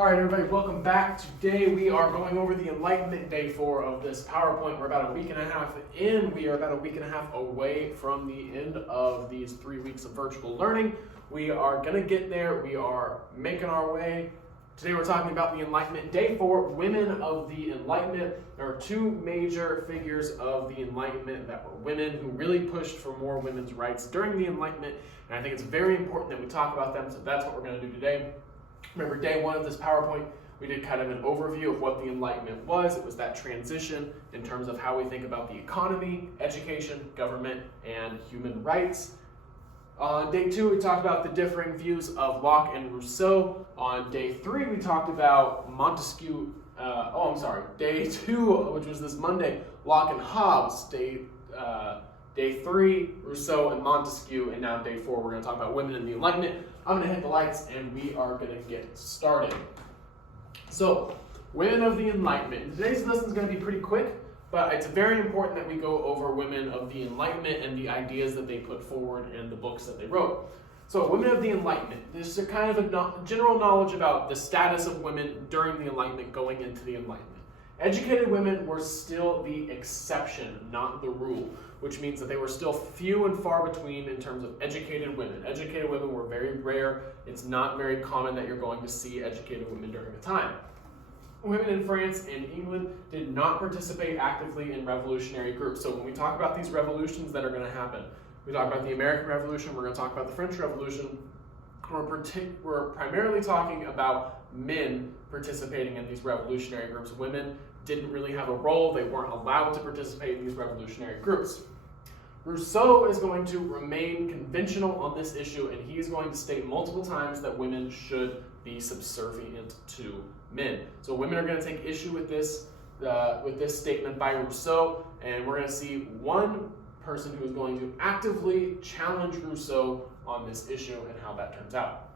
All right, everybody, welcome back. Today we are going over the Enlightenment Day 4 of this PowerPoint. We're about a week and a half in. We are about a week and a half away from the end of these 3 weeks of virtual learning. We are going to get there. We are making our way. Today we're talking about the Enlightenment Day 4, Women of the Enlightenment. There are two major figures of the Enlightenment that were women who really pushed for more women's rights during the Enlightenment, and I think it's very important that we talk about them, so that's what we're going to do today. Remember, day one of this PowerPoint, we did kind of an overview of what the Enlightenment was. It was that transition in terms of how we think about the economy, education, government, and human rights. On day two, we talked about the differing views of Locke and Rousseau. On day three, we talked about Montesquieu. Day two, which was this Monday, Locke and Hobbes. Day three, Rousseau and Montesquieu, and now day four, we're going to talk about women in the Enlightenment. I'm going to hit the lights, and we are going to get started. So, women of the Enlightenment. Today's lesson is going to be pretty quick, but it's very important that we go over women of the Enlightenment and the ideas that they put forward and the books that they wrote. So, women of the Enlightenment. This is kind of a general knowledge about the status of women during the Enlightenment going into the Enlightenment. Educated women were still the exception, not the rule, which means that they were still few and far between in terms of educated women. Educated women were very rare. It's not very common that you're going to see educated women during a time. Women in France and England did not participate actively in revolutionary groups. So when we talk about these revolutions that are going to happen, we talk about the American Revolution, we're going to talk about the French Revolution, we're primarily talking about men participating in these revolutionary groups. Women didn't really have a role. They weren't allowed to participate in these revolutionary groups. Rousseau is going to remain conventional on this issue, and he's going to state multiple times that women should be subservient to men. So women are going to take issue with this statement by Rousseau, and we're going to see one person who is going to actively challenge Rousseau on this issue and how that turns out.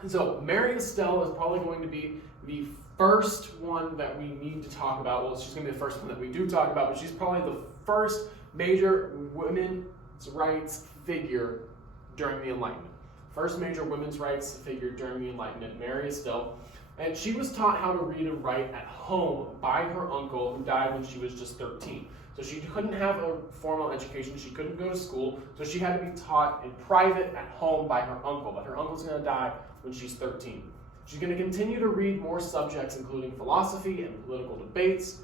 And so Mary Estelle is probably going to be the first one that we need to talk about. Well, she's going to be the first one that we do talk about, but she's probably the first major women's rights figure during the Enlightenment. First major women's rights figure during the Enlightenment, Mary Estelle. And she was taught how to read and write at home by her uncle, who died when she was just 13. So she couldn't have a formal education. She couldn't go to school. So she had to be taught in private at home by her uncle. But her uncle's going to die when she's 13. She's going to continue to read more subjects, including philosophy and political debates.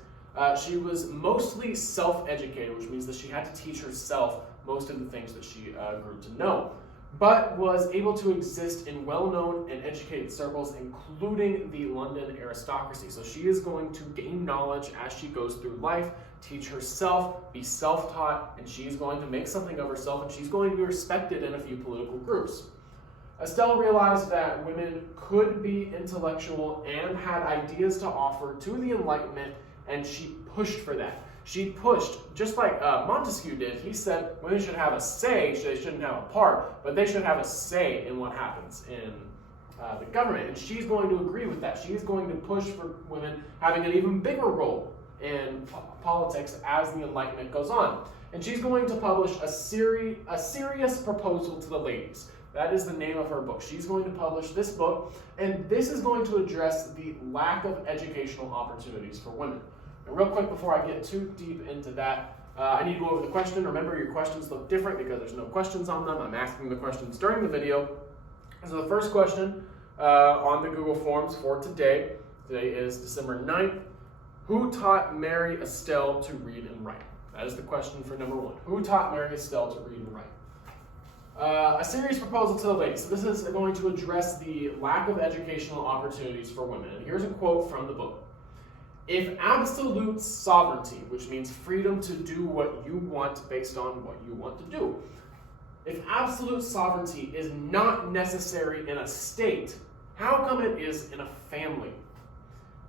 She was mostly self-educated, which means that she had to teach herself most of the things that she grew to know, but was able to exist in well-known and educated circles, including the London aristocracy. So she is going to gain knowledge as she goes through life, teach herself, be self-taught, and she's going to make something of herself, and she's going to be respected in a few political groups. Estelle realized that women could be intellectual and had ideas to offer to the Enlightenment, and she pushed for that. She pushed, just like Montesquieu did. He said women should have a say, they shouldn't have a part, but they should have a say in what happens in the government. And she's going to agree with that. She's going to push for women having an even bigger role in politics as the Enlightenment goes on. And she's going to publish a serious proposal to the ladies. That is the name of her book. She's going to publish this book, and this is going to address the lack of educational opportunities for women. And real quick, before I get too deep into that, I need to go over the question. Remember, your questions look different because there's no questions on them. I'm asking the questions during the video. So the first question on the Google Forms for today is December 9th. Who taught Mary Estelle to read and write? That is the question for number one. Who taught Mary Estelle to read and write? A serious proposal to the ladies. So this is going to address the lack of educational opportunities for women. And here's a quote from the book. If absolute sovereignty, which means freedom to do what you want based on what you want to do, if absolute sovereignty is not necessary in a state, how come it is in a family?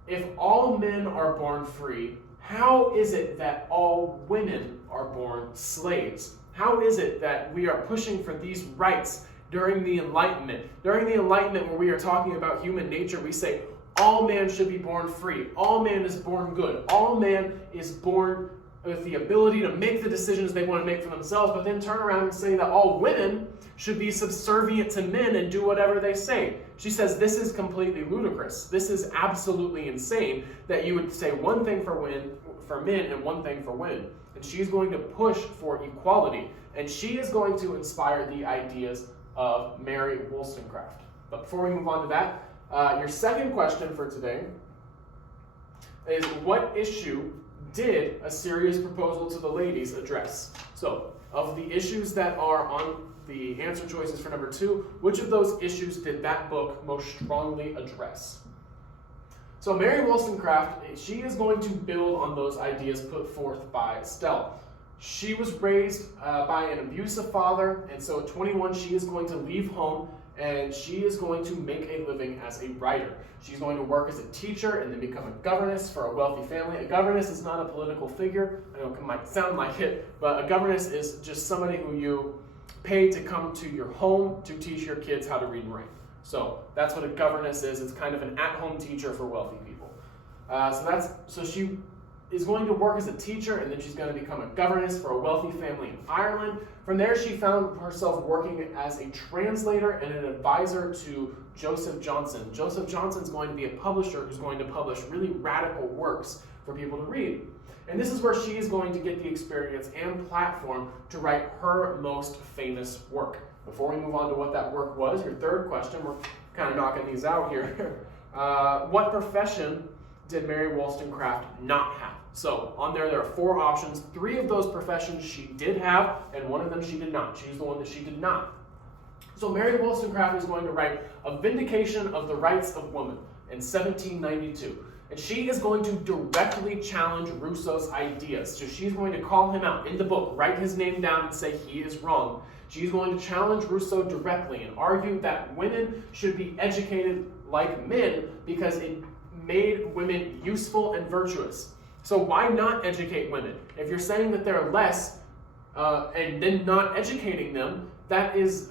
If all men are born free, how is it that all women are born slaves? How is it that we are pushing for these rights during the Enlightenment? During the Enlightenment, when we are talking about human nature, we say all man should be born free. All man is born good. All man is born with the ability to make the decisions they want to make for themselves, but then turn around and say that all women should be subservient to men and do whatever they say. She says this is completely ludicrous. This is absolutely insane that you would say one thing for men and one thing for women. And she's going to push for equality. And she is going to inspire the ideas of Mary Wollstonecraft. But before we move on to that, your second question for today is, what issue did A Serious Proposal to the Ladies address? So, of the issues that are on the answer choices for number 2, which of those issues did that book most strongly address? So Mary Wollstonecraft, she is going to build on those ideas put forth by Estelle. She was raised by an abusive father, and so at 21 she is going to leave home and she is going to make a living as a writer. She's going to work as a teacher and then become a governess for a wealthy family. A governess is not a political figure. I know it might sound like it, but a governess is just somebody who you pay to come to your home to teach your kids how to read and write. So that's what a governess is. It's kind of an at-home teacher for wealthy people. So she is going to work as a teacher, and then she's going to become a governess for a wealthy family in Ireland. From there, she found herself working as a translator and an advisor to Joseph Johnson. Joseph Johnson is going to be a publisher who's going to publish really radical works for people to read. And this is where she is going to get the experience and platform to write her most famous work. Before we move on to what that work was, your third question, we're kind of knocking these out here. What profession did Mary Wollstonecraft not have? So on there are 4 options. 3 of those professions she did have, and 1 of them she did not. She's the one that she did not. So Mary Wollstonecraft is going to write A Vindication of the Rights of Women in 1792. And she is going to directly challenge Rousseau's ideas. So she's going to call him out in the book, write his name down and say he is wrong. She's going to challenge Rousseau directly and argue that women should be educated like men because it made women useful and virtuous. So why not educate women? If you're saying that they're less and then not educating them, that is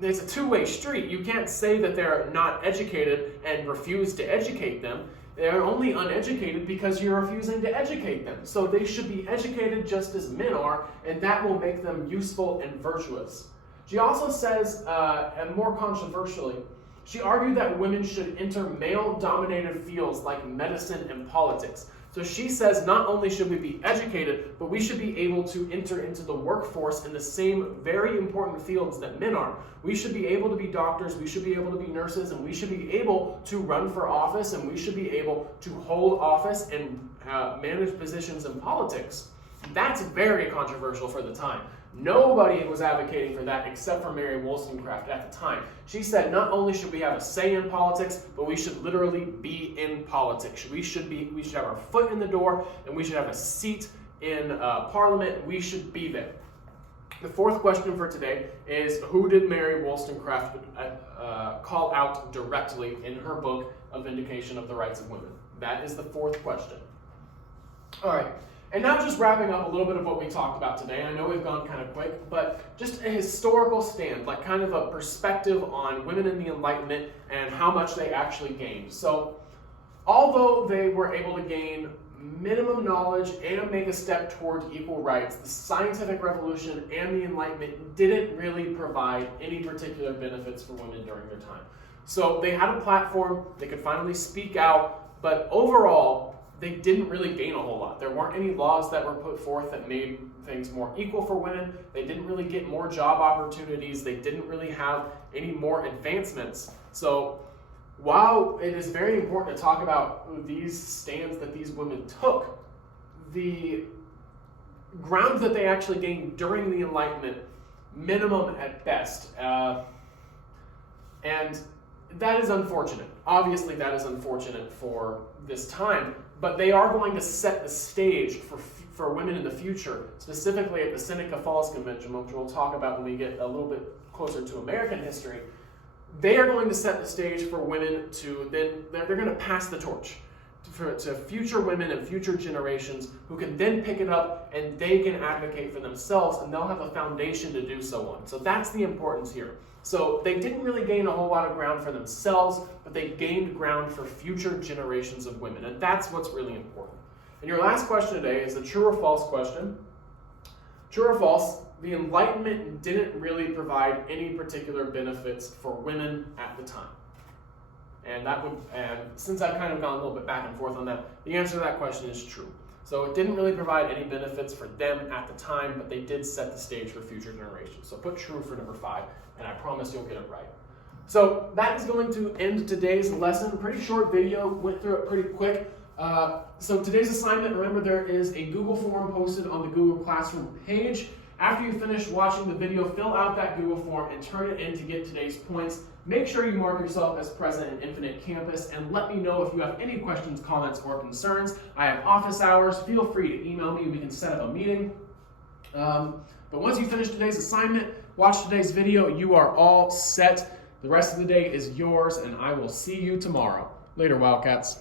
it's a two-way street. You can't say that they're not educated and refuse to educate them. They're only uneducated because you're refusing to educate them. So they should be educated just as men are, and that will make them useful and virtuous. She also says, and more controversially, she argued that women should enter male-dominated fields like medicine and politics. So she says not only should we be educated, but we should be able to enter into the workforce in the same very important fields that men are. We should be able to be doctors, we should be able to be nurses, and we should be able to run for office, and we should be able to hold office and manage positions in politics. That's very controversial for the time. Nobody was advocating for that except for Mary Wollstonecraft at the time. She said not only should we have a say in politics, but we should literally be in politics. We should have our foot in the door, and we should have a seat in Parliament. We should be there. The fourth question for today is, who did Mary Wollstonecraft call out directly in her book, A Vindication of the Rights of Women? That is the fourth question. All right. And now just wrapping up a little bit of what we talked about today. I know we've gone kind of quick, but just a historical stand, like kind of a perspective on women in the Enlightenment and how much they actually gained. So although they were able to gain minimum knowledge and make a step toward equal rights, the scientific revolution and the Enlightenment didn't really provide any particular benefits for women during their time. So they had a platform, they could finally speak out, but overall, they didn't really gain a whole lot. There weren't any laws that were put forth that made things more equal for women. They didn't really get more job opportunities. They didn't really have any more advancements. So while it is very important to talk about these stands that these women took, the ground that they actually gained during the Enlightenment, minimum at best. And that is unfortunate. Obviously, that is unfortunate for this time. But they are going to set the stage for women in the future, specifically at the Seneca Falls Convention, which we'll talk about when we get a little bit closer to American history. They are going to set the stage for women to then, they're going to pass the torch to future women and future generations who can then pick it up and they can advocate for themselves and they'll have a foundation to do so on. So that's the importance here. So they didn't really gain a whole lot of ground for themselves, but they gained ground for future generations of women. And that's what's really important. And your last question today is the true or false question. True or false, the Enlightenment didn't really provide any particular benefits for women at the time. And since I've kind of gone a little bit back and forth on that, the answer to that question is true. So it didn't really provide any benefits for them at the time, but they did set the stage for future generations. So put true for number 5, and I promise you'll get it right. So that is going to end today's lesson. Pretty short video, went through it pretty quick. So today's assignment, remember there is a Google form posted on the Google Classroom page. After you finish watching the video, fill out that Google form and turn it in to get today's points. Make sure you mark yourself as present in Infinite Campus, and let me know if you have any questions, comments, or concerns. I have office hours. Feel free to email me. We can set up a meeting. But once you finish today's assignment, watch today's video, you are all set. The rest of the day is yours, and I will see you tomorrow. Later, Wildcats.